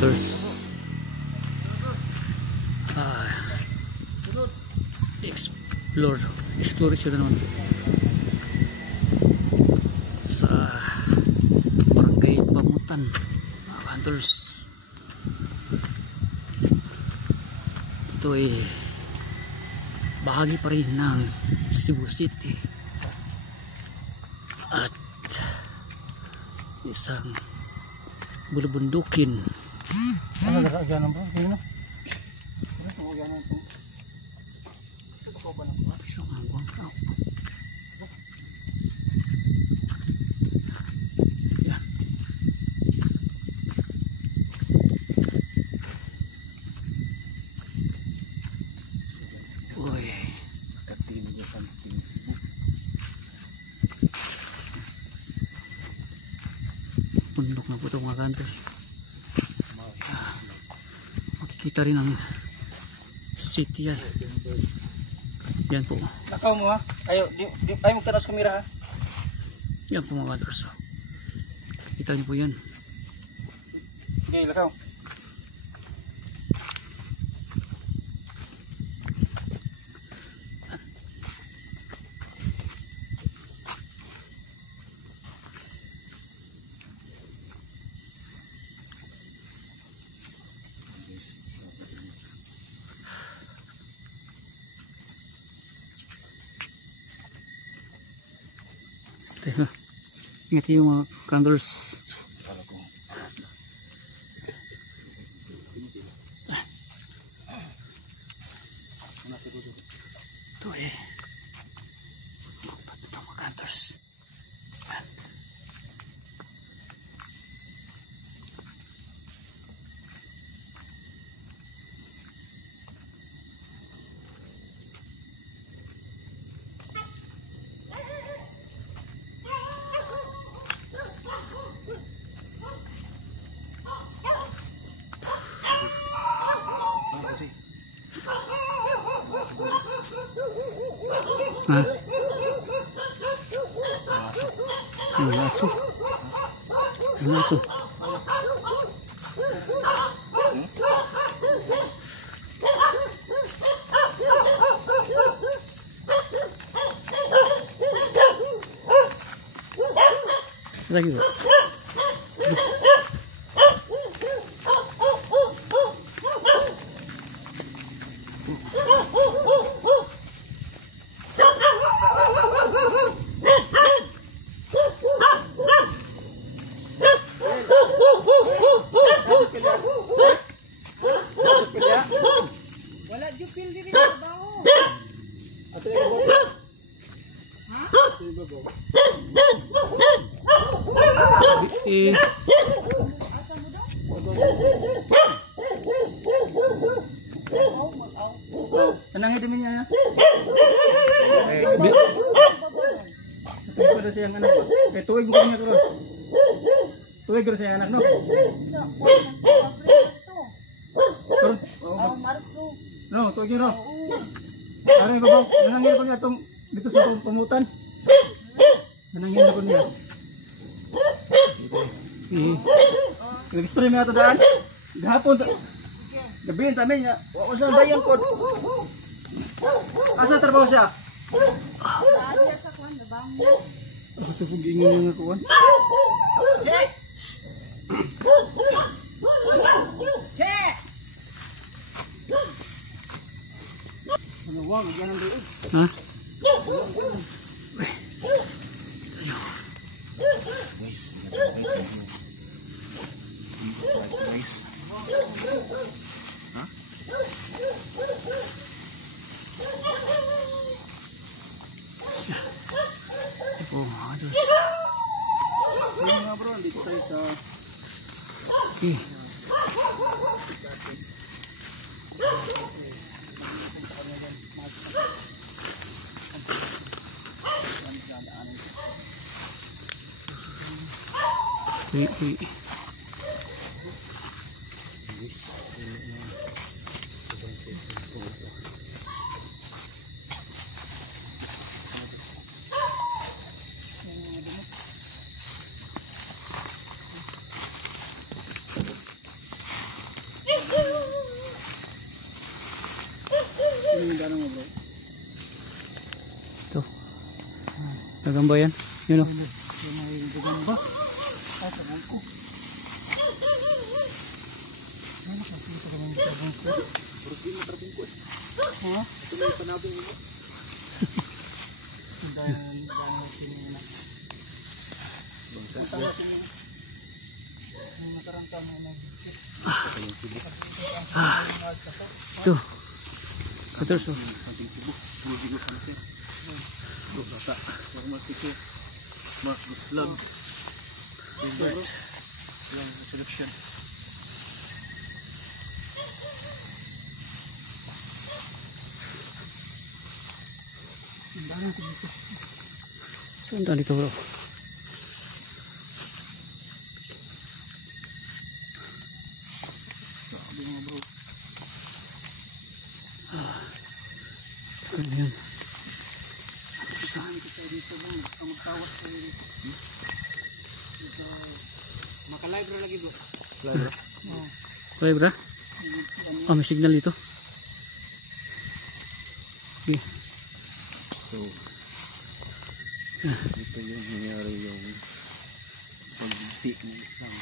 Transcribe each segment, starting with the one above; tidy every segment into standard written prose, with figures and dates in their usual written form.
hunters. Exploration na naman sa Barangay Pamutan, mga hunters. Ito ay bahagi pa rin ng Cebu City at isang bulubundukin. Ano na dyan bro? Sino? Bundok na po ito mga hunters. Makikita rin ang city yan. Yan po. Lakaw mo ha? Ayaw magtanas kamera ha? Yan po mga hunters. Kita niyo po yan. Okay, lakaw. Teka, ingat yung mga hunters. Ito eh. Ito mga hunters. Ang aso. Ang aso. Lagi ba? Wala jupil diri sa bawo. Ato yung babaw. Ha? Ato yung babaw. Asa mo daw? Anang hidin niya ya? Ito ko daw siyang anak. Kaya tuwig mo niya ko. Tuwig ko siyang anak no? Sa kuwan ng Abril to. Pero, Marso. no, tuwig niya no? Oo. Ano yung babaw? Nanangin ko niya itong dito sa pamutan. Nanangin ko niya. Nag-stream nga ito daan. Gahapon. Gabihin tamin niya. Wala saan bayan po. Asa trabaho siya? Naadiya sa kuwan na bango. Ako ito pong gingon niya nga kuwan. Che! Che! Ano wag, ganun doon. Ha? Oh, aduh. Yung mga bro, dito tayo sa... Okay. Wait. Gagamba yan. Yun o. Yung may gagamba. Ay, tangan ko. Ano kasi ito naman yung tabong ko? Puro mo tabong ko eh. Ha? Ito na yung panabong mo. Dahil sinina. Yung nakarantang mo na. Ito. Kators o. Santing Cebu. Budigo santing. Ito bata. Normal City. Marcos Vlog. Lang selection. Saan dali ito bro? Saan yan? Saan kita dito bang? Ang magtawas ko yun. Maka-live lagi bro. Live bro? Okay bro? Oh, may signal dito. Okay. So, ito yung nangyari yung pag-big ng isang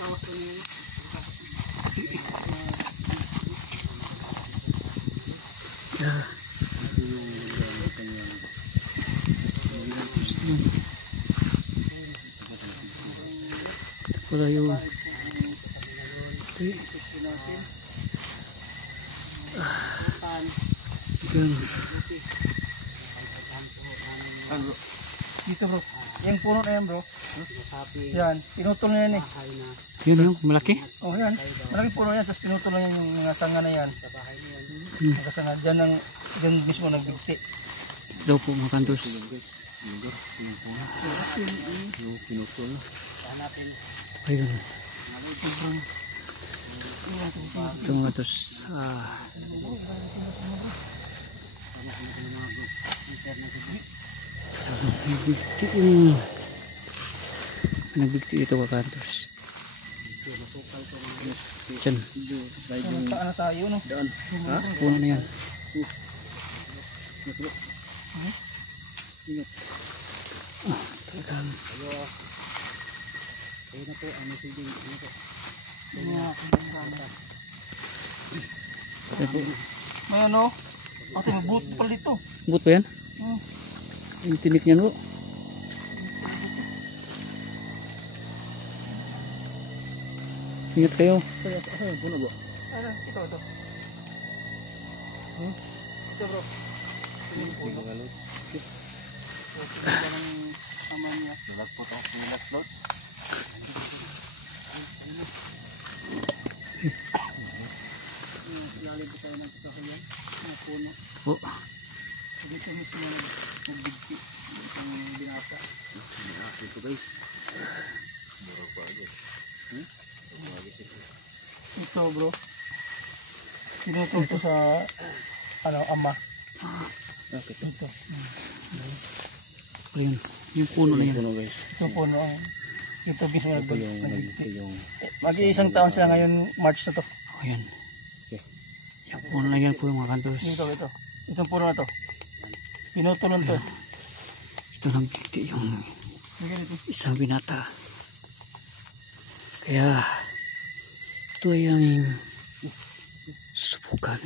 tawas ko niya ito yung kanyang Gusto yun. Wala yung okay. Ganun. Saan bro? Dito bro. Yung puno na yan bro. Yan. Pinutol na yan eh. Yun yung malaki. Oh yan. Malaking puno yan. Tapos pinutol na yan yung mga sanga na yan. Mga sanga. Diyan mismo nagbigti. Daw po mga kantors. Yung pinutol. Ay ganun. Ito mga kantors. Nagbigti ito mga kantors. Diyan. Ano tayo no? Daan. Ha? Puno na yan. Talagang. Ayun na po. Ano silbing? Ano po? Ito po. May ano? Ate may boot pala dito. Boot ba yan? Yung tinik niyan po. Ingat kayo. Saan yung puno bro? Ano? Ito. Ito bro. Ito yung puno. Ito yung sama niya. Nalagpot ang pilas lots. Ilalim po tayo ng kahoyan. Mga puno. Po. Dito mismo nagbigti. Ito yung binata. Ito guys. Mura pa agad. Ito bro. Tinututo sa ama. Ito. Ayun. Yung puno na yan. Puno guys. Ito puno. Ito mismo nagbigti. Mag-iisang taon sila ngayon March na to. Ayan. Yung puno na yan po yung mga kantors. Ito. Itong puno na to. Pinutulon to. Ito nagbigti yung isang binata. Kaya ito ay aming subukan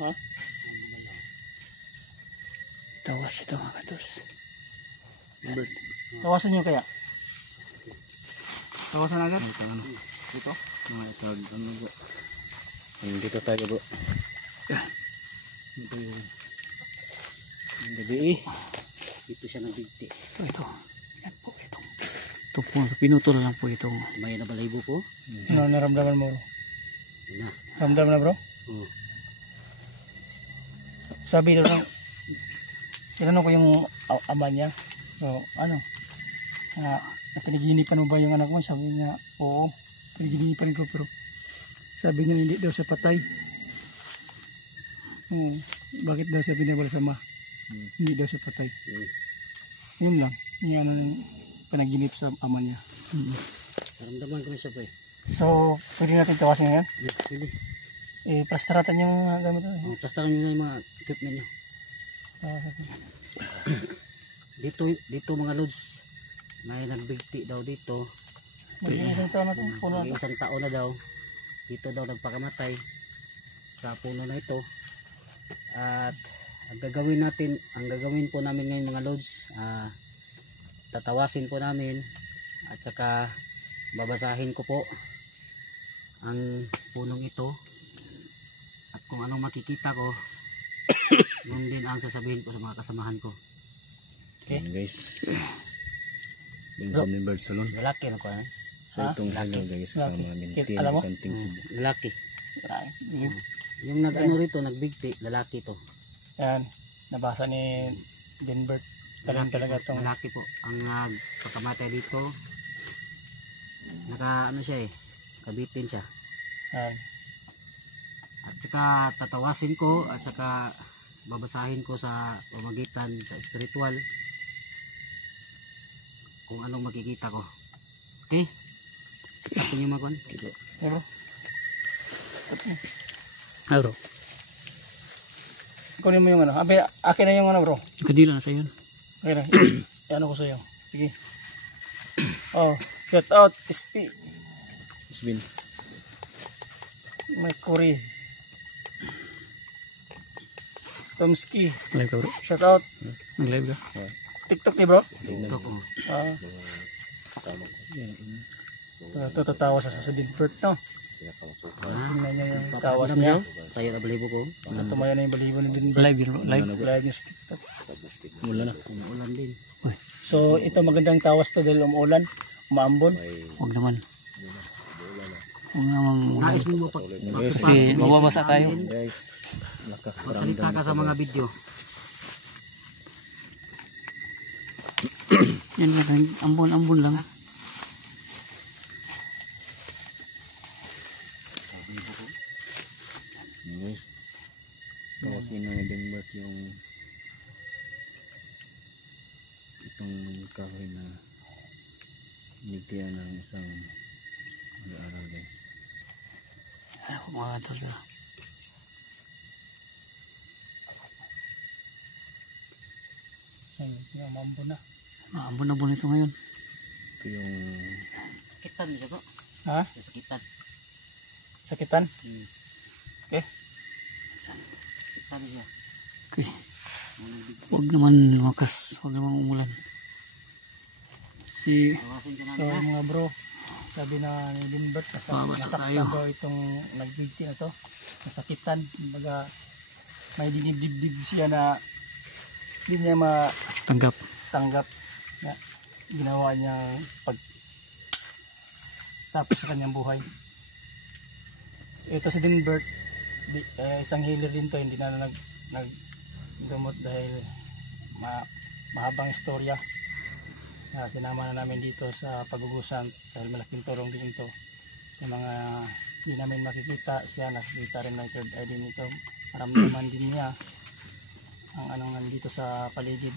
Ha? tawas ito mga kantors. Tawasan nyo kaya? Tawasan agad? Ito? Ano bro? Dito tayo bro. Ito yung gabi. Dito siya nagbigti. Ito. Yan po ito. Ito po. Pinutol lang po itong. May nabalahibo po. Ano naramdaman mo? Na. Ramdam na bro? Oo. Sabi na lang, tinanong ko yung ama niya. So, ano? Pinaginipan mo ba yung anak mo? Sabi niya, oo. Pinaginipan ko pero sabi niya hindi daw siya patay. Bakit daw siya binabalsama? Hindi daw siya patay. Yun lang. Yan ang panaginip sa ama niya. Naramdaman ko na siya po eh. So, pwede natin tawasin ngayon? Pwede. Plastratan yung gamit. Plastaran nyo na yung mga equipment nyo. Dito mga lods, may nagbigti daw dito. Mag-iisang taon na ito. Puno na ito. Isang taon na daw. Dito daw nagpakamatay sa puno na ito. At ang gagawin po namin ngayon mga lods, tatawasin po namin at saka babasahin ko po ang punong ito. At kung anong makikita ko, yun din ang sasabihin ko sa mga kasamahan ko. Okay. Ayan guys. Benson Bird Salon. Lalaki na ko eh. So itong hello guys kasama namin. Team Alam mo? Santing Cebu. Lalaki. Ay, Yung nag-ano rito, nagbigti, lalaki to. yan. Nabasa ni Denbert. Galing talaga itong Lalaki po. Ang nagpakamatay dito, naka ano siya eh, kabitin siya. yan. At saka tatawasin ko at saka babasahin ko sa pamagitan sa spiritual kung anong makikita ko. Okay? Sikapin nyo magwan. Hey bro. Ah bro. Kunin mo yung ano. Akin na yung ano bro. Kadila na sa yun. Okay na. Ano ko sa'yo. Sige. Oh. Shout out. Isbin. Mercury. Tomski. Live ka bro? Shout out. Nag-live ka? TikTok ni bro. TikTok ko. Kasama ko. So, tatawa sa Denbert no. Tingnan niya yung tawas Paparamdam niya. siya? Sa'yo na balibo ko. Tumaya na yung balibo ni Denbert. Live yun bro? Live? Live niya sa TikTok. Mula na. Umuulan din. So ito magandang tawas to dahil umuulan. Umaambon. Huwag naman. Huwag naman. Nais mo po. Kasi mababasa tayo. guys. Lakas Magsalita ka sa mga video. Yan lang, ambon lang. guys. Tawasin na Denbert yung itong kahoy na nigtiyan ng isang mag-aaral guys. Ay, mga tol sila. Ayun, umaambon na. Ambon ito ngayon. Ito yung Sakitan siya bro. Ha? Sakitan. Sakitan? Okay. Sakitan siya. Okay. Huwag naman lumakas. Huwag naman umulan. So mga bro, sabi na ni Denbert, nasaktan daw itong nagbigti na to. Nasakitan. Kumbaga, may dinibdib siya na hindi niya tanggap na ginawa niyang tapos sa kanyang buhay. Ito si Denbert, isang healer din to, hindi na nagdumot dahil mahabang istorya. Sinama na namin dito sa pagugusan dahil malaking tulong din ito sa mga hindi namin makikita. Siya nakikita rin ng third eye din ito. Maramdaman din niya ang anong nandito sa paligid.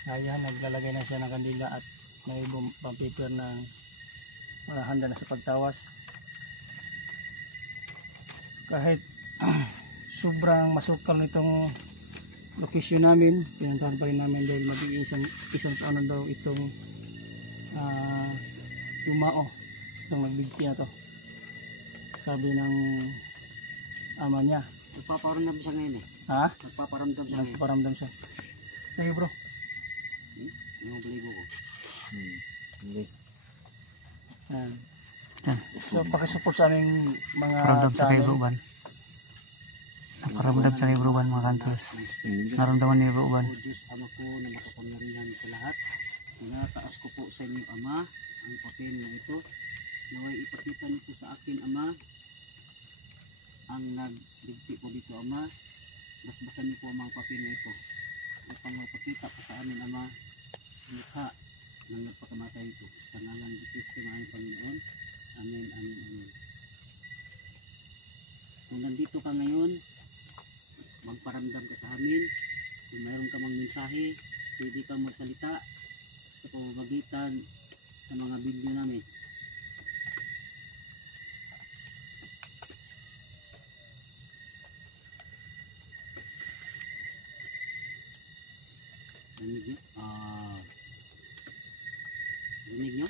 Kaya naglalagay na siya ng kandila at may paper na handa na sa pagtawas. Kahit sobrang masukal nitong location namin, pinuntahan pa rin namin dahil mag-iisang taon na daw itong yumao itong nagbigti na to, sabi ng ama niya. Nagpaparamdam siya ngayon eh. Ha? Nagpaparamdam siya ngayon. Nagpaparamdam siya. Sige bro. Yung balibo ko. guys. Yan. Yan. So pakisupport sa aming mga Paramdam sa kay channel. Ruban. Naparamdam sa kay Ruban mga kantors. Naramdaman ni Ruban. O Diyos, Ama ko na makapangyarihan sa lahat. Tinataas ko po sa inyo, Ama, ang papel na ito. Naway ipakita niyo po sa akin, Ama, ang nagbigti po dito, Ama. Basbasan niyo po ang mga papel na ito. Upang mapakita po sa amin, Ama, mukha ng nagpakamatay ito. Sa ngalan ni Kristo na ang Panginoon. Amen, amen, amen. Kung nandito ka ngayon, magparamdam ka sa amin. Kung mayroon ka mang mensahe, pwede kang magsalita sa pamamagitan sa mga video namin. Rinig nyo? Rinig nyo?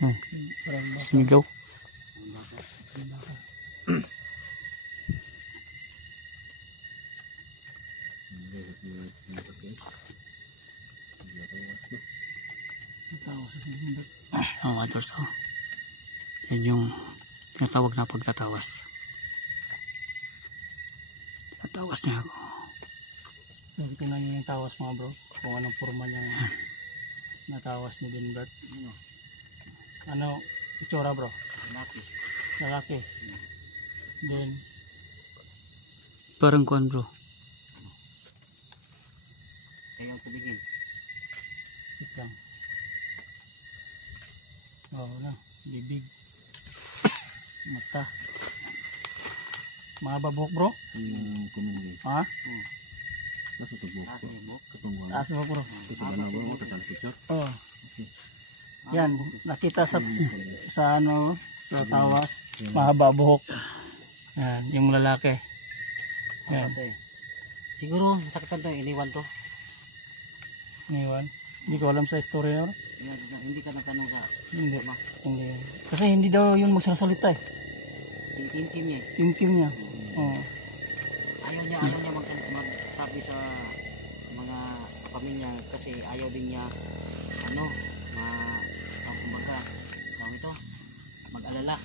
Yan. Parang Sinigaw. Ang bata. tao sa sinunod. Ang mga dorso. Yan yung tinatawag na pagtatawas. Tinatawas niya ako. So tingnan niyo yung tawas mga bro. Kung anong forma niya natawas ni Dinbert. Ano? Ano itsura bro? Laki. Lalaki. Then Parang kuan bro. Kaya tubigin. wait lang. Oo na. Bibig. Mata. Mahaba buhok bro? Yung kumungis. Ha? Nasa tubok Lasa ko. yung buhok. Katungwala. Taas mo bro. Ito sa banaw ko. Ito sa picture. Oh. Yan, nakita sa ano, sa tawas, mahaba buhok. Yan, yung lalaki. Yan, Ito eh. Siguro sakitan to, iniwan to. iniwan. Hindi ko alam sa story na. Hindi ka natanong sa Hindi, ama. hindi. Kasi hindi daw yun magsasalita eh. Tim niya eh. Tim-tim niya. Oh. Ayaw niya magsabi sa mga pamilya kasi ayaw din niya ano, kumbaga, tawag ito, mag-alala.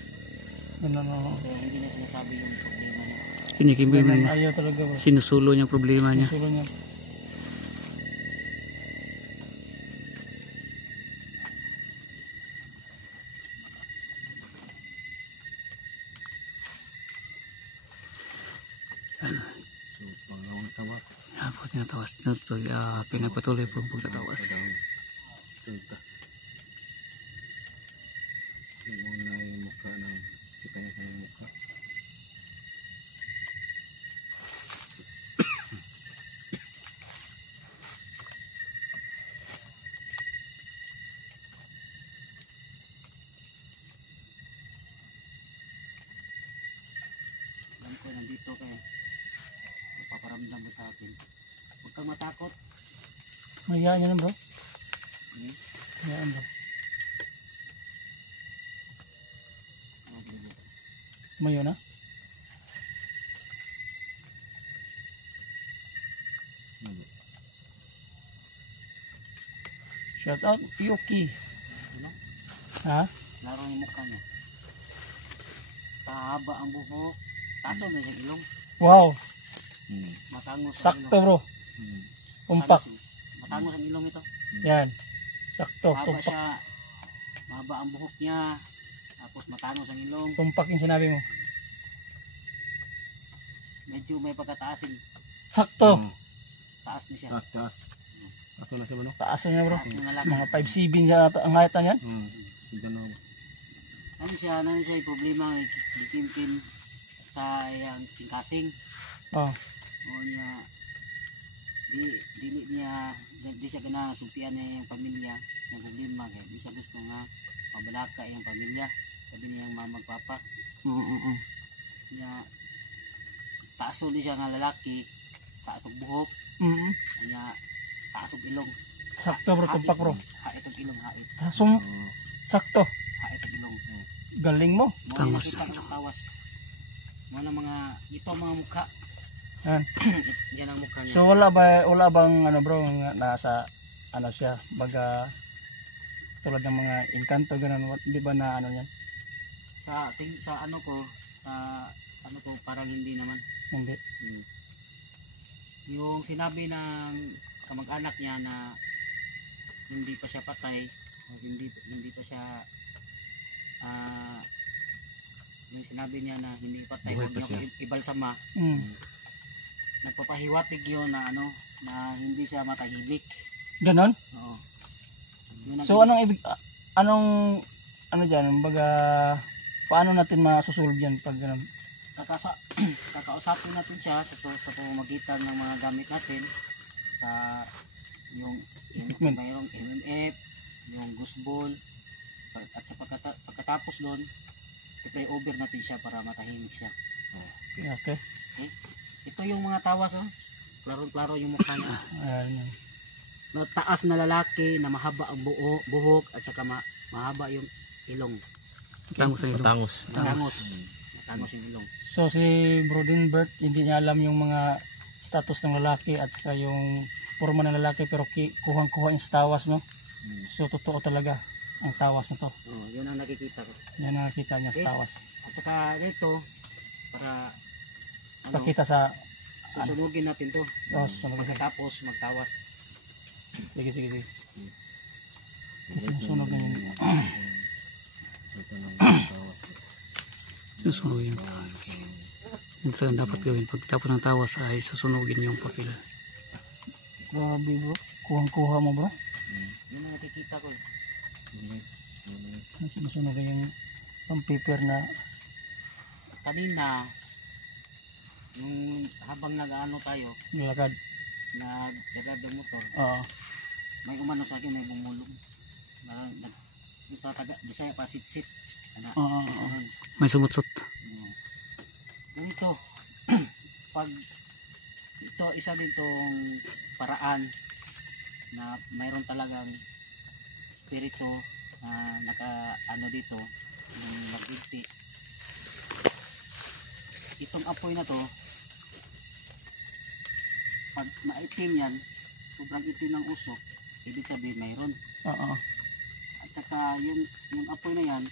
Ganun oh. Kaya hindi niya sinasabi yung problema niya. Kinikimkim Ganun, niya. ayaw talaga bro. Sinusulo niya problema niya. Sulo niya. So, pangawang tawas. Yan po tinatawas. Pinagpatuloy po ang pagtatawas. Sulta. Yung una yung mukha ng kita niya kanyang mukha. Alam ko nandito kaya paparamdam mo sa akin. Huwag kang matakot. Mayaan niya na bro. Hmm? Mayaan bro. Ano ba yun? Mayo na. Shout out Yuki. Ano? Ha? Laro yung mukha niya. Tahaba ang buhok. Taso na sa ilong. Wow, Matangos ang sakto ilong. bro. Umpak. Matangos ang ilong ito. Yan. Sakto, Mahaba tumpak. siya. Mahaba ang buhok niya. Tapos matangos ang ilong. Tumpak yung sinabi mo. Medyo may pagkataasin. Sakto. Taas na siya. Taas, taas. Taas na siya ba no? Taas niya bro. Taas na laki. Mga 5'7 siya ang haitan yan. Ganaw. Ano siya yung problema. Kim sa yang singkasing. Oh. O niya. Dili niya. Di siya gana sumpian niya yung pamilya. Yung problema. Kaya di siya gusto nga mabalaka yung pamilya. Sabi niya yung mama papa. Niya. Taasol di siya nga lalaki. Taasog buhok. Niya. Taasog ilong. Sakto bro, tumpak bro. Hait ang ilong, hait. Sakto. Hait ang ilong. Galing mo. Tawas. Nakita ko sa tawas. Mga mga, ito ang mga mukha. Yan. Yan ang mukha niya. So wala bang ano bro nga nasa ano siya baga tulad ng mga engkanto ganun, hindi ba na ano yan? Sa ano ko, parang hindi naman. Hindi. Yung sinabi ng kamag-anak niya na hindi pa siya patay, o hindi pa siya yung sinabi niya na hindi patay, Buhay huwag pa niyo siya. ibalsama. Nagpapahiwatig yun na ano, na hindi siya matahimik. Ganon? Oo. Yun ang So anong ibig anong ano diyan, baga paano natin masusolve yan pag ganun? kakausapin natin siya sa pamamagitan ng mga gamit natin sa yung Equipment. mayroong MMF, yung gusbol, at sa pagkatapos doon, i-pray over natin siya para matahimik siya. Okay. Okay? Ito yung mga tawas, oh. klaro-klaro yung mukha niya. Ayan. Na taas na lalaki na mahaba ang buhok at saka mahaba yung ilong. Tangos ang ilong. Matangos yung ilong. So si Brodenbert hindi niya alam yung mga status ng lalaki at saka yung forma ng lalaki pero kuhang-kuha yung tawas, no? So totoo talaga ang tawas nito. Oh, yun ang nakikita ko. Yan ang nakita niya sa tawas. At saka dito para Pakita sa susunugin natin to. Tapos magtawas. Sige. Kasi susunog na yun. Susunog yung tawas. Yung talagang dapat gawin. Pagtapos ng tawas ay susunugin yung papel. Grabe bro. Kuhang-kuha mo bro. Yun ang nakikita ko. Susunog yung paper na Kanina, yung habang nag-ano tayo, nilakad. nagdagad ng motor, Oo. may umano sa akin, may bumulong. Sa taga, Bisaya pa, sit-sit. Oo. May sumutsot. Ganito, pag ito, isa din tong paraan na mayroon talagang spirito na naka-ano dito, yung nag-ibti. Itong apoy na to, pag maitim yan, sobrang itim ng usok, ibig sabihin mayroon. Oo. At saka yung apoy na yan,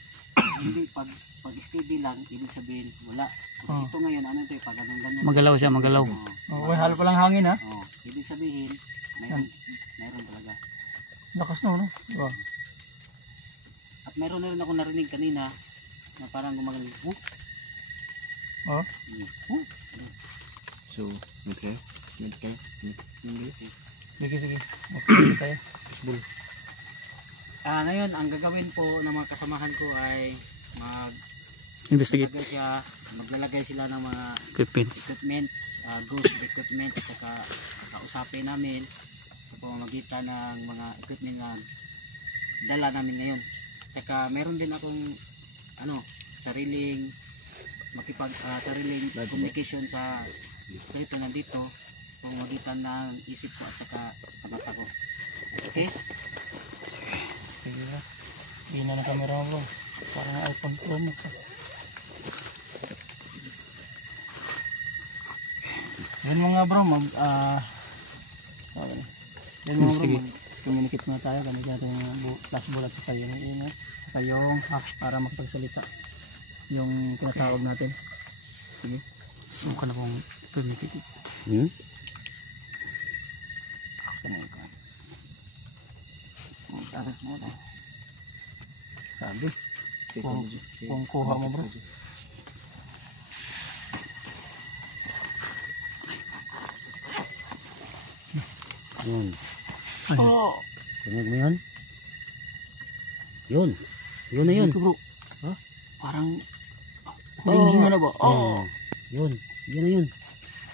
hindi pag steady lang, ibig sabihin wala. Ito ngayon, ano ito, pag ganun. Magalaw siya, magalaw. Oh, halo pa lang hangin ha. Ibig sabihin, mayroon talaga. Lakas no, no? Diba? At mayroon na rin ako narinig kanina na parang gumagaling. Oh. So, okay. Sige. Magpapit tayo. Ngayon, ang gagawin po ng mga kasamahan ko ay Investigate. maglalagay sila ng mga Equipments. ghost equipment at saka kausapin namin sa pamamagitan ng mga equipment na dala namin ngayon. At saka meron din akong sariling communication sa spirito nandito sa pamamagitan ng isip ko at saka sa mata ko. Okay? Sige bro. Bina na camera mo bro. Parang iPhone Pro Max. Yan mga bro, communicate muna tayo. Gamit natin yung flashball at saka yung hack para makapagsalita yung tinatawag natin. Sige. Suka na pong communicate. Taras mo na. Sabi. Kung kuha mo bro. Yun. Oh. Tingnan mo yun? Yun na yun. Ito bro. Parang huling na ba? Yun na yun.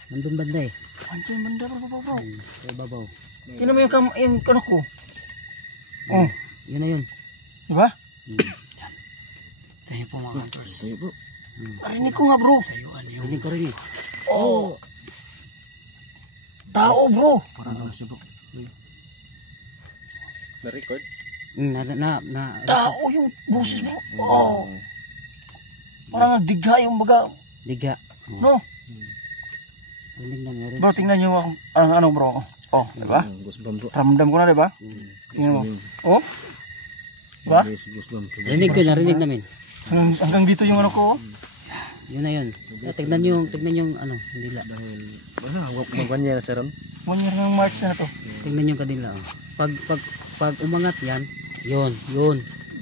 Nandun banda eh. Andiyan banda bro. Sa babaw. Tingnan mo yung ano ko. Oh. Yun na yun. Diba? Tayo po mga hunters. Narinig ko nga bro. Tayuan yung Piling ko rin eh. Oh. Tao bro. Parang ako siya bro. Na-record? Tao yung boses bro. Oh. Parang nagdiga yung baga. Diga. No. Piling na meron. Bro, tingnan nyo ano bro. Oh, diba? Ramdam ko na diba? Tingnan mo. Oh. Diba? Narinig namin. Hanggang dito yung ano ko. Yun na yun. Tignan yung dila. Magwanya na siya ron? 1 year ng March na to. Tignan yung kadila. Pag umangat yan, yun.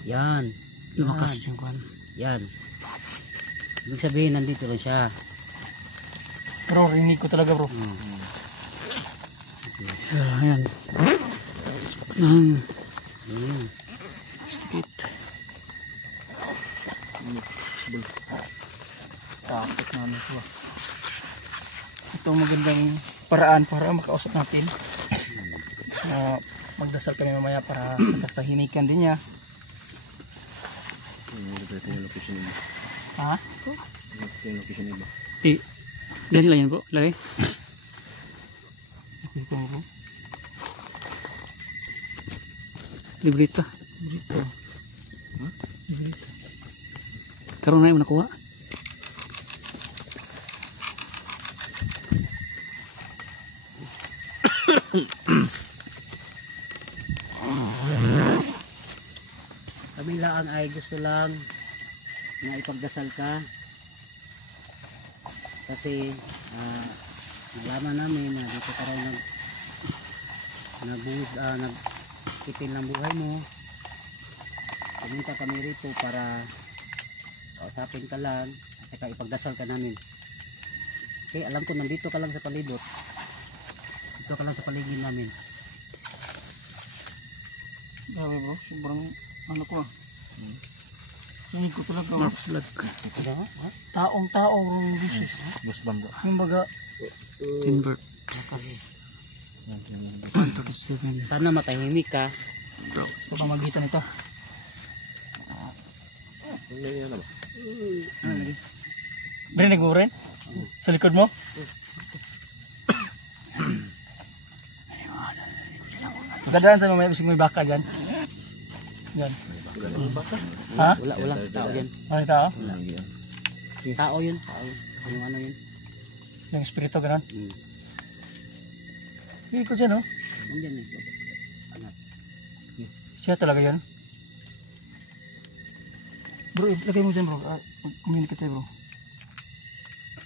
Yan. lumakas yung kwan. Yan. Ibig sabihin nandito lang siya. Bro, rinig ko talaga bro. Ayan. Investigate. Takot namin ito. Ito ang magandang paraan para makausap natin. Magdasal kami mamaya para katahimikan din niya. Ha? Ganyan lang yan bro. Lagay. Ito bro. Librita. Dito. Dito. Karon na yung nakuha. Kami lang ay gusto lang na ipagdasal ka kasi nalaman namin na dito ka raw nagtitin ng buhay mo. Pumunta kami rito para kausapin ka lang at saka ipagdasal ka namin. Okay, alam ko nandito ka lang sa palibot, dito ka lang sa paligid namin. Grabe bro, sobrang ano ko ah. Hindi ko talaga. Mark's blood. Taong-taong wrong dishes. Bus banda. Yung baga, Invert. Lakas. 137. Sana matahimik ka. Bro. sa pamagitan nito. Ano lagi? Barinig mo rin? Sa likod mo? Dadaan sa may baka dyan. Yan. Ha? Wala tao dyan. Ano tao? Wala. Tao yun. Yung ano yun. Yung espiritu ganun. Hmm. Hindi ko dyan oh. Nandyan eh. Angat. Siya talaga yan. Bro, ilagay mo dyan bro. Mag-communicate tayo bro.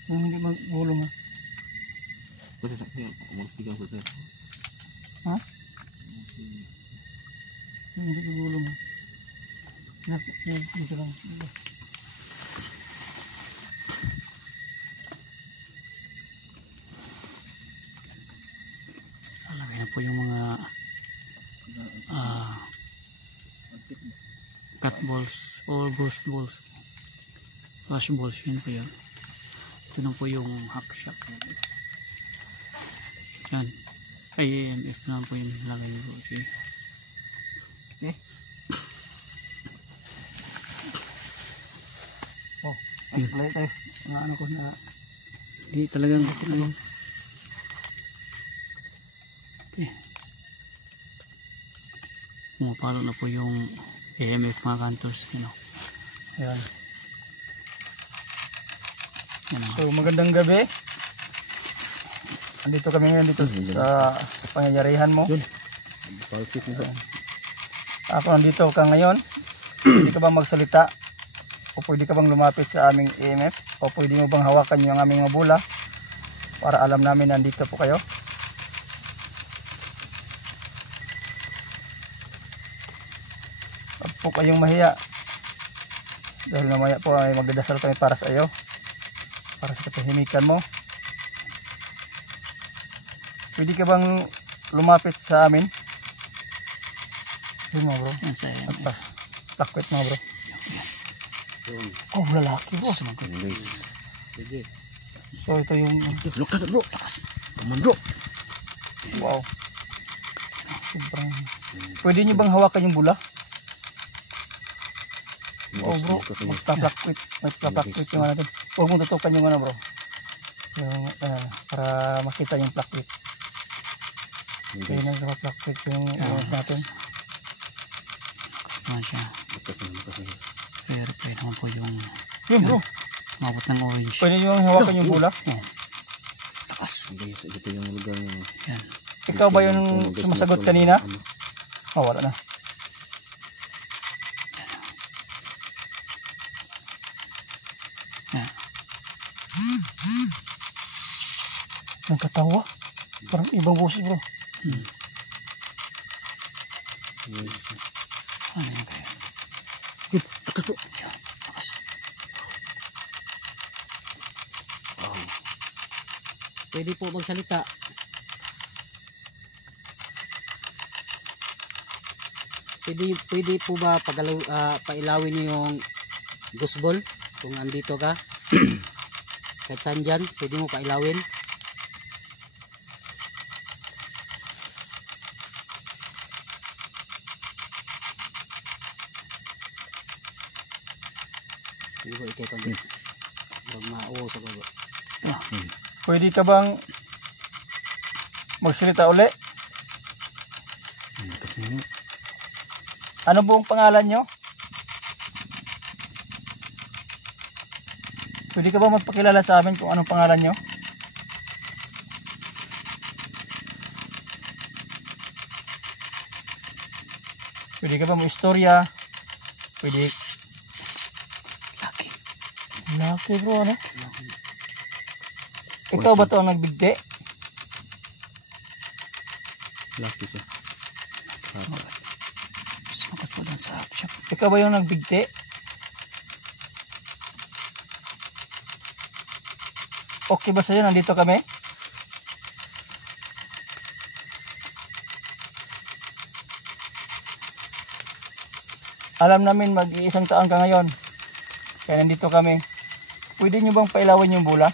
Yung hindi magbulong ha. Ha? Yung hindi magbulong ha. Dito lang. Alamay na po yung mga cat balls or ghost balls, flash balls, yun po yun. Ito na po yung hack shock yan, IMF na po yung lagay po. Okay. Oh, play tayo. Ano ko na. Hindi talagang ano. Okay. Pumapalo na po yung AMF mga cantors, you know. Ayan. Yan ang So magandang gabi. Andito kami ngayon dito sa pangyayarihan mo. Ako nandito ka ngayon. Pwede ka bang magsalita? O pwede ka bang lumapit sa aming AMF? O pwede mo bang hawakan yung aming mga bola para alam namin nandito po kayo? Huwag po kayong mahiya. Dahil mamaya po ay magdadasal kami para sa iyo. Para sa katahimikan mo. Pwede ka bang lumapit sa amin? Yun mo bro. yan sa AMF. Lakwit mo bro. Yun. Oh lalaki bro. Sumagot. Sige. So ito yung Lukas bro. Lakas. Come on bro. wow. Sobrang. Pwede nyo bang hawakan yung bula? Oh bro. Magpa-plakwit. Magpa-plakwit yung ano natin. Huwag mong tutukan yung ano bro. Yung para makita yung plakwit. Kaya nagpa-plakwit yung natin. Lakas naman siya. Verify naman po yung Yun bro. mabot ng orange. Pwede nyo bang hawakan yung bula? Yan. Lakas. Ito yung lugar niya. Yan. Ikaw ba yung sumasagot kanina? Oh wala na. Yan. Nagkatawa. Parang ibang boses bro. Ano yan kayo? Lakas bro. Yan. Lakas. Pwede po magsalita. Pwede po ba pailawin niyo yung gusbol kung andito ka? Kahit saan dyan, pwede mo pailawin. Pwede ko ikay kundi. Huwag mauo sa baba. Pwede ka bang magsalita uli. Kasi Ano buong pangalan nyo? Pwede ka ba magpakilala sa amin kung anong pangalan nyo? Pwede ka ba mo istorya? Pwede. Laki bro, ano? Ikaw ba to ang nagbigti? Lucky siya. Sumagat mo lang sa shop. Ikaw ba yung nagbigti? Okay ba sa'yo? Nandito kami? Alam namin mag-iisang taon ka ngayon. Kaya nandito kami. Pwede nyo bang pailawan yung bula?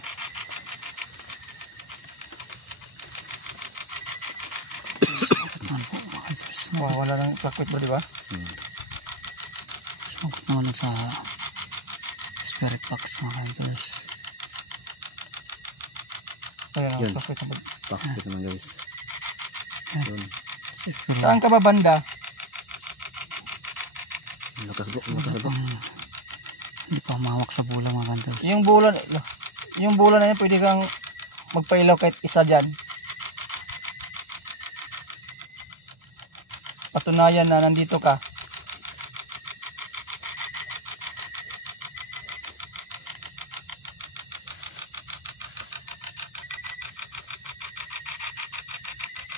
Wow, wala nang plakwit ba, diba? Sumagot naman lang sa spirit box mga hunters. Ayan ang Yun. plakwit na ba? Bakit naman guys. Yun. Pero Saan ka ba banda? Lakas bro. wala pang hindi pa mahawak sa bula mga hunters. Yung bulan na yan, pwede kang magpailaw kahit isa dyan. Patunayan na nandito ka.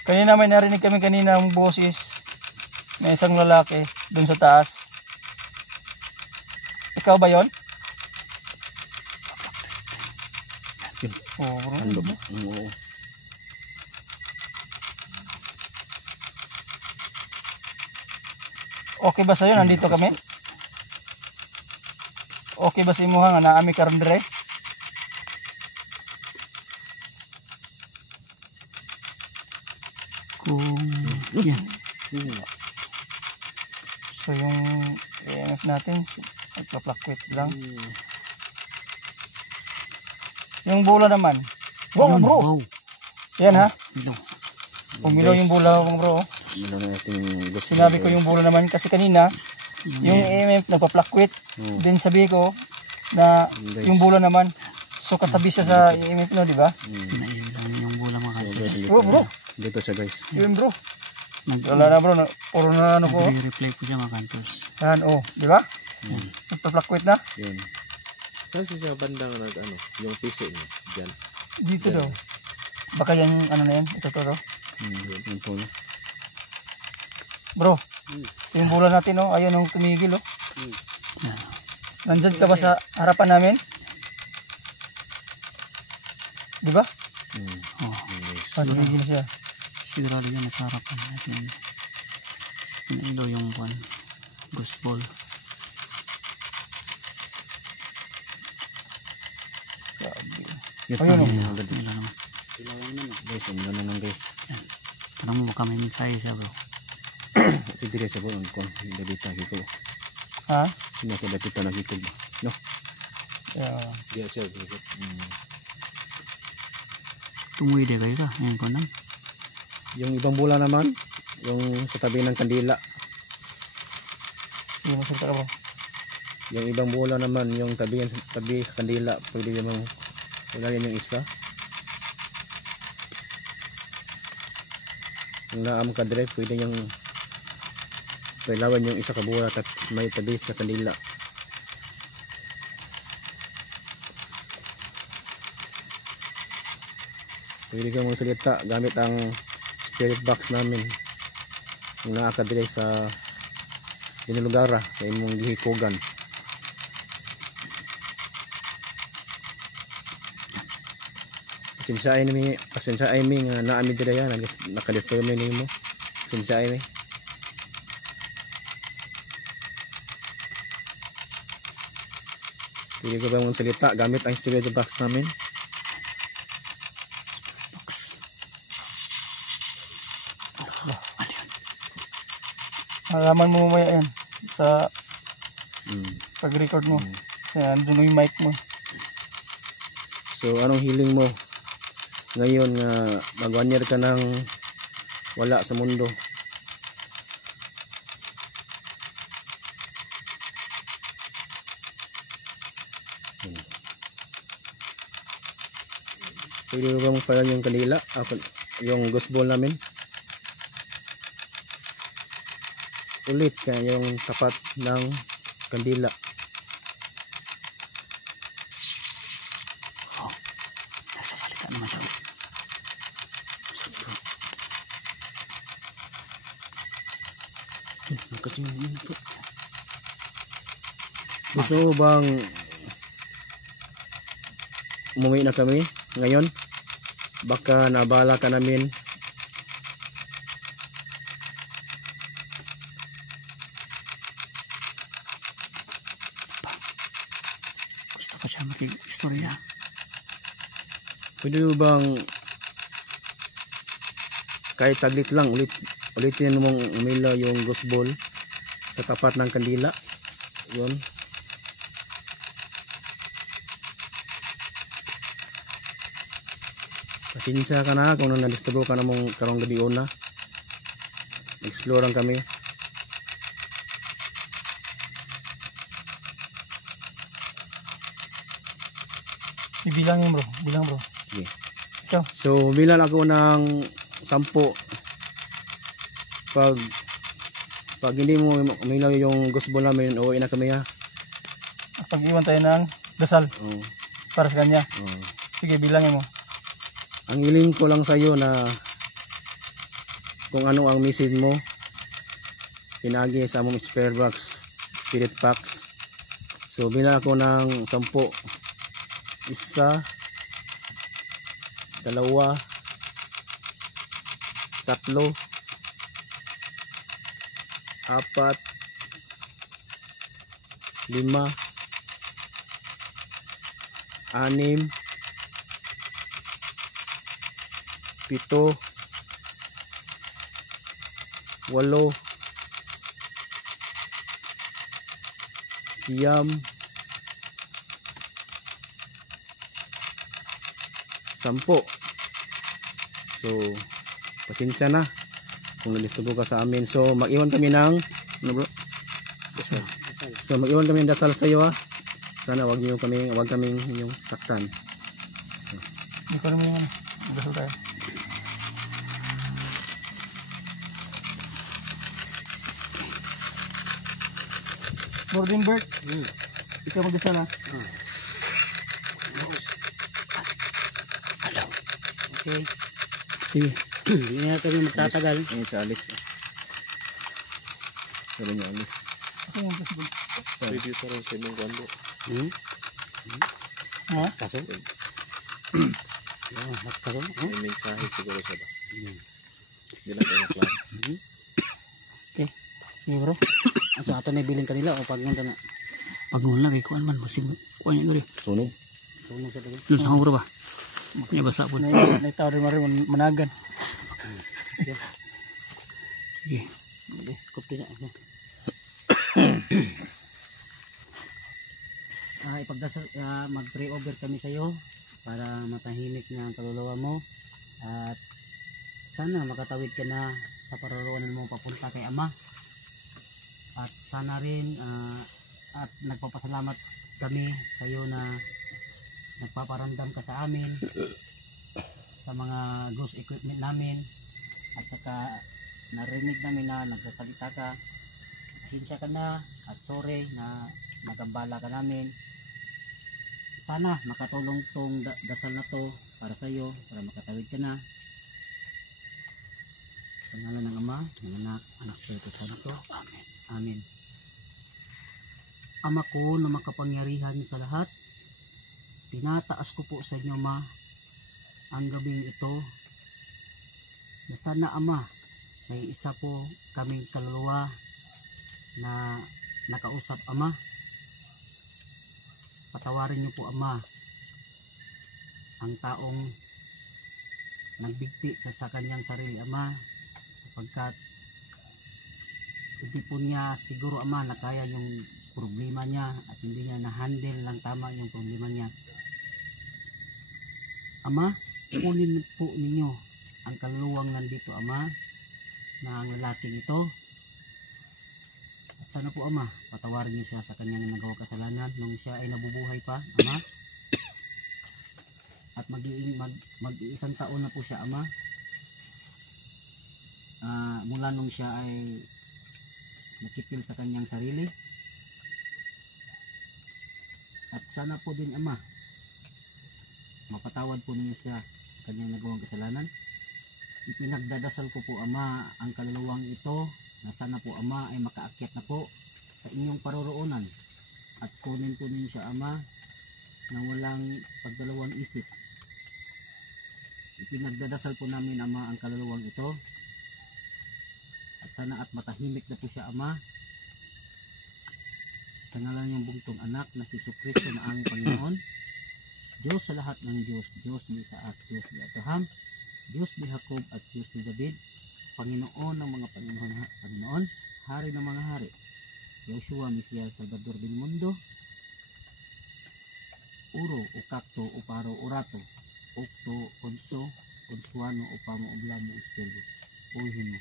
Kanina may narinig kami kanina ang boses na isang lalaki dun sa taas. Ikaw ba yon? Yun. Oo, bro. Ano ba? Oo. Okay ba sa'yo? Nandito kami? Okay ba sa imuha nga naami karon dire? Kung yan. So yung EMF natin, nagpa-fluctuate lang. Yung bola naman. Wow, Yun, bro! wow. Yan ha. Ilaw. Umilaw yung bola mo bro. Ano na natin gusto. Sinabi ko yung bola naman kasi kanina, yung Yung EMF nagpa-fluctuate. Then sabi ko na yung bola naman. So katabi siya sa EMF no, di ba? pinailaw lang yung bula mga hunters. Bro. Dito siya guys. Yun bro. Wala na bro, puro na ano ko. Nagre-replay po siya mga hunters. Yan oh, di ba? Nagpa-fluctuate na. Yun. Saan siya banda nga yung PC niya? Diyan. Dito daw. Baka yan ano na yan, ito to. Yun po. Bro, yung bola natin oh, ayun ang tumigil oh. Yan. Nandyan ka ba sa harapan namin? Di ba? Oh, Tumigil siya. sigurado yan nasa harapan natin. Pinailaw yung ghost ball. Yun. Ayun oh. Ilaw naman. Guys, ano na lang guys. Tanong mo baka may mensahe siya bro. Kasi dire sa buong kon. Hindi dito ko. Ha? Hindi ko dito nakikog. No. Yeah. Diyan siya. Tumuwi din kayo ka. Ngayon ko lang. Yung ibang bola naman, yung sa tabi ng kandila. Sige, masalita ka bro. Yung ibang bola naman, yung tabi sa kandila, pwede yung wala rin yung isa. Yung naam ka dire, pwede yung pailawan yung isa ka bola at may tabi sa kandila. Pwede kang magsalita gamit ang spirit box namin. Yung nakakadire sa binulugara sa imong gihikogan. Pasensya ay mi nga naami dire yan nakadisturb mi nimo. Pasensya ay mi. Pwede ko ba mong salita gamit ang spirit box namin? Box. Ano yun? Malaman mo mamaya yan sa Mm. pag-record mo. Kaya andun yung mic mo. So anong healing mo? ngayon nga mag 1 year ka nang wala sa mundo. Pwede ba bang parang yung kanila? Yung gospel namin? Ulit ka yung tapat ng kandila. Nasasalita naman siya. Gusto bang umuwi na kami ngayon? Baka nabala ka namin. Gusto pa siya makikistorya. Pwede bang kahit saglit lang ulitin mong umila yung gospel sa tapat ng kandila? Yun. Pasensya ka na kung nandistro ka na mong karong gabi una. Explore lang kami. Ibilangin bro, bilang bro. Sige. Ikaw. So bilang ako ng 10. Pag hindi mo umilaw yung gospel namin, uuwi na kami ha. Pag-iwan tayo ng dasal Oh, para sa kanya. oh. Sige, bilangin mo. Ang hiling ko lang sa iyo na kung ano ang message mo pinagi sa among spirit box. So bilang ako ng 10. 1, 2, 3, 4, 5, 6, 7, 8, 9, 10. So pasensya na kung nalistugo ka sa amin. So mag-iwan kami ng ano bro? Dasal. So mag-iwan kami ng dasal sa iyo ha. Sana wag kaming inyong saktan. Hindi ko naman yung dasal tayo. Gordon Bert, ikaw magdasal ha. Okay. Sige. Hindi na kami magtatagal. Ayun sa alis. Sabi niya alis. Ako yung dasal. Pwede pa rin sa inyong kwando. Ha? Kaso? Kaso? May mensahe siguro siya ba? Hindi lang kayo klaro. Okay. Sige bro. So ato na bilin kanila o pagmunta na. Pag nung lagi, kuhan man. Masig, kuhan niya gari. Sunog. Tunog sa tagal. Nahura ba? Kanya basa po. Naitaw rin marin managan. Sige. Kupti na. Ipagdasal, mag-pray over kami sa iyo para matahimik na ang kaluluwa mo at sana makatawid ka na sa paroroonan mo papunta kay Ama. At sana rin at nagpapasalamat kami sa iyo na nagpaparamdam ka sa amin sa mga ghost equipment namin at saka narinig namin na nagsasalita ka. Pasensya ka na at sorry na nagambala ka namin. Sana makatulong tong dasal na to para sa iyo para makatawid ka na. Sa ngalan ng Ama, ng Anak, ng Espiritu Santo. Amen. Amen. Ama ko na makapangyarihan sa lahat, tinataas ko po sa inyo, Ma, ang gabing ito na sana, Ama, may isa po kaming kaluluwa na nakausap, Ama. Patawarin niyo po, Ama, ang taong nagbigti sa kanyang sarili, Ama, sapagkat hindi po niya siguro, Ama, na kaya yung problema niya at hindi niya na-handle lang tama yung problema niya. Ama, kunin po ninyo ang kaluluwang nandito, Ama, na ang lalaking ito. At sana po, Ama, patawarin niyo siya sa kanyang nagawang kasalanan nung siya ay nabubuhay pa, Ama. At mag-iisang taon na po siya, Ama. Mula nung siya ay nakipil sa kanyang sarili. At sana po din, Ama, mapatawad po ninyo siya sa kanyang nagawang kasalanan. Ipinagdadasal ko po, Ama, ang kaluluwang ito na sana po, Ama, ay makaakyat na po sa inyong paroroonan at kunin po ninyo siya, Ama, na walang pagdalawang isip. Ipinagdadasal po namin, Ama, ang kaluluwang ito at sana at matahimik na po siya, Ama, sa ngalan niyang bugtong anak na si Jesucristo na aming Panginoon, Diyos sa lahat ng Diyos, Diyos ni Isaac, Diyos ni Abraham, Diyos ni Jacob at Diyos ni David, Panginoon ng mga Panginoon, Hari ng mga hari, Yoshua, Mesiyas, Salvador del Mundo, Uro, Ukakto, Uparo, Urato, Okto, Konso, Konsuano, Upamo, Oblamo, Uspelo, Uhin mo.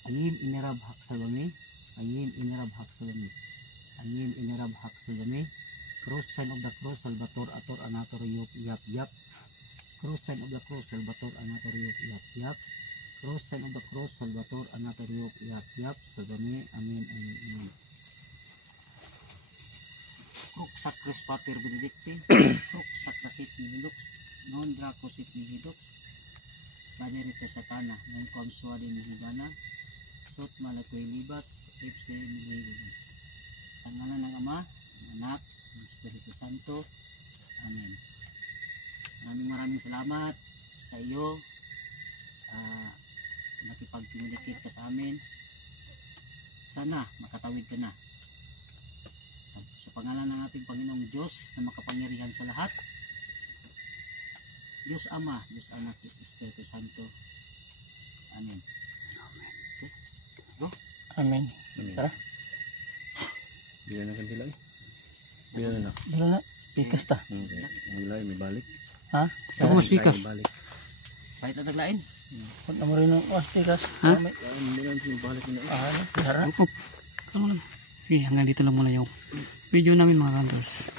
Ayim inirab haksalami, ayim inirab haksalami, ayim inirab haksalami, Cross, sign of the cross, Salvator, Ator, Anator, Yop, Yap, Yap. Cross, sign of the cross, Salvator, Anator, Yop, Yap, Yap. Cross, sign of the cross, Salvator, Anator, Yop, Yap, Yap. Salvame, Amen, Amen, Amen. Crux sacris pater benedicti, crux sacra sit nihilux, non draco sit nihidux, banerito satana, non consuade nihidana, sot malakoy libas, ipse nihilux. Sa ngalan ng Ama, ng Anak, ng Espiritu Santo. Amen. Maraming salamat sa iyo. Nakipag-communicate ka sa amin. Sana makatawid ka na. Sa pangalan ng ating Panginoong Diyos na makapangyarihan sa lahat. Diyos Ama, Diyos Anak, Diyos Espiritu Santo. Amen. Okay. Let's go. Amen. Tara. Bila na kanila eh. Bila na. Dala na. Pikas ta. Nilay, may balik. Ha? Ako mas pikas. May balik. Kahit na taglain. Huwag na mo rin ng pikas. Ha? Hindi lang may balik na eh. Tara. Opo. Tama lang. Okay, hanggang dito lang muna yung video namin mga hunters.